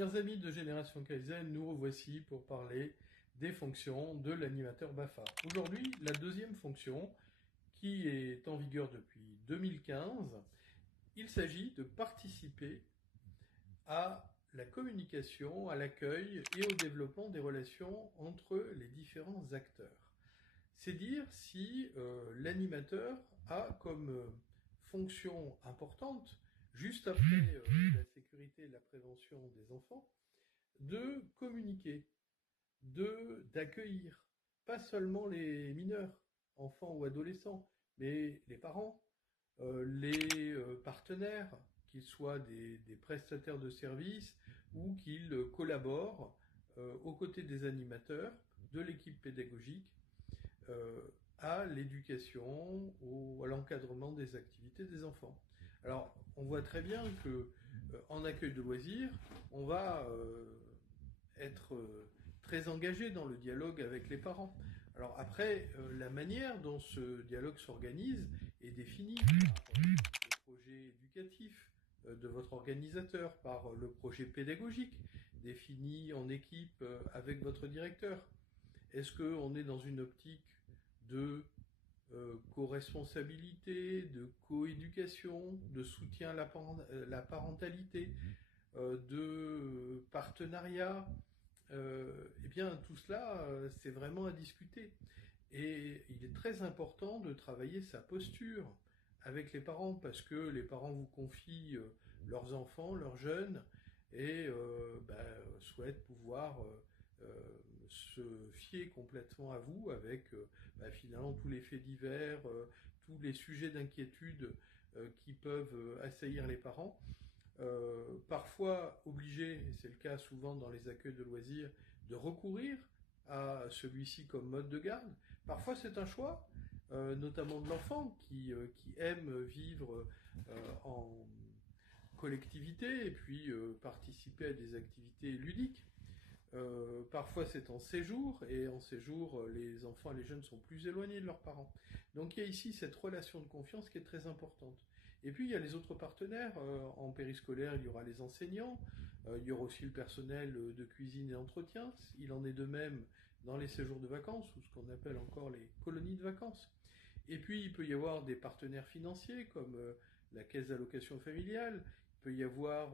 Chers amis de Génération Kaizen, nous revoici pour parler des fonctions de l'animateur BAFA. Aujourd'hui, la deuxième fonction qui est en vigueur depuis 2015, il s'agit de participer à la communication, à l'accueil et au développement des relations entre les différents acteurs. C'est dire si l'animateur a comme fonction importante, juste après la sécurité et la prévention des enfants, de communiquer, d'accueillir, pas seulement les mineurs, enfants ou adolescents, mais les parents, les partenaires, qu'ils soient des prestataires de services ou qu'ils collaborent aux côtés des animateurs, de l'équipe pédagogique, à l'éducation, à l'encadrement des activités des enfants. Alors, on voit très bien que en accueil de loisirs, on va être très engagé dans le dialogue avec les parents. Alors après, la manière dont ce dialogue s'organise est définie par le projet éducatif de votre organisateur, par le projet pédagogique défini en équipe avec votre directeur. Est-ce qu'on est dans une optique de co-responsabilité, de co-éducation, de soutien à la parentalité, de partenariat? Eh bien, tout cela, c'est vraiment à discuter. Et il est très important de travailler sa posture avec les parents, parce que les parents vous confient leurs enfants, leurs jeunes, et souhaitent pouvoir se fier complètement à vous avec finalement tous les faits divers, tous les sujets d'inquiétude qui peuvent assaillir les parents. Parfois obligés, et c'est le cas souvent dans les accueils de loisirs, de recourir à celui-ci comme mode de garde. Parfois c'est un choix, notamment de l'enfant qui aime vivre en collectivité et puis participer à des activités ludiques. Parfois c'est en séjour, et en séjour les enfants et les jeunes sont plus éloignés de leurs parents. Donc il y a ici cette relation de confiance qui est très importante. Et puis il y a les autres partenaires, en périscolaire il y aura les enseignants, il y aura aussi le personnel de cuisine et d'entretien, il en est de même dans les séjours de vacances, ou ce qu'on appelle encore les colonies de vacances. Et puis il peut y avoir des partenaires financiers comme la caisse d'allocation familiale, il peut y avoir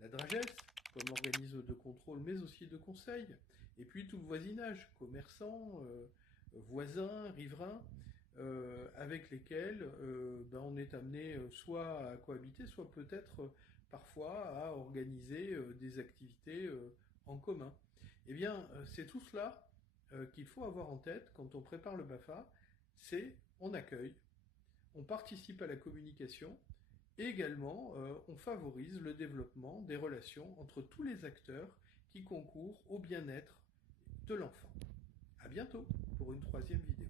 la Dragesse, comme organisme de contrôle, mais aussi de conseil. Et puis tout le voisinage, commerçants, voisins, riverains, avec lesquels on est amené soit à cohabiter, soit peut-être parfois à organiser des activités en commun. Eh bien, c'est tout cela qu'il faut avoir en tête quand on prépare le BAFA, c'est on accueille, on participe à la communication, et également, on favorise le développement des relations entre tous les acteurs qui concourent au bien-être de l'enfant. À bientôt pour une troisième vidéo.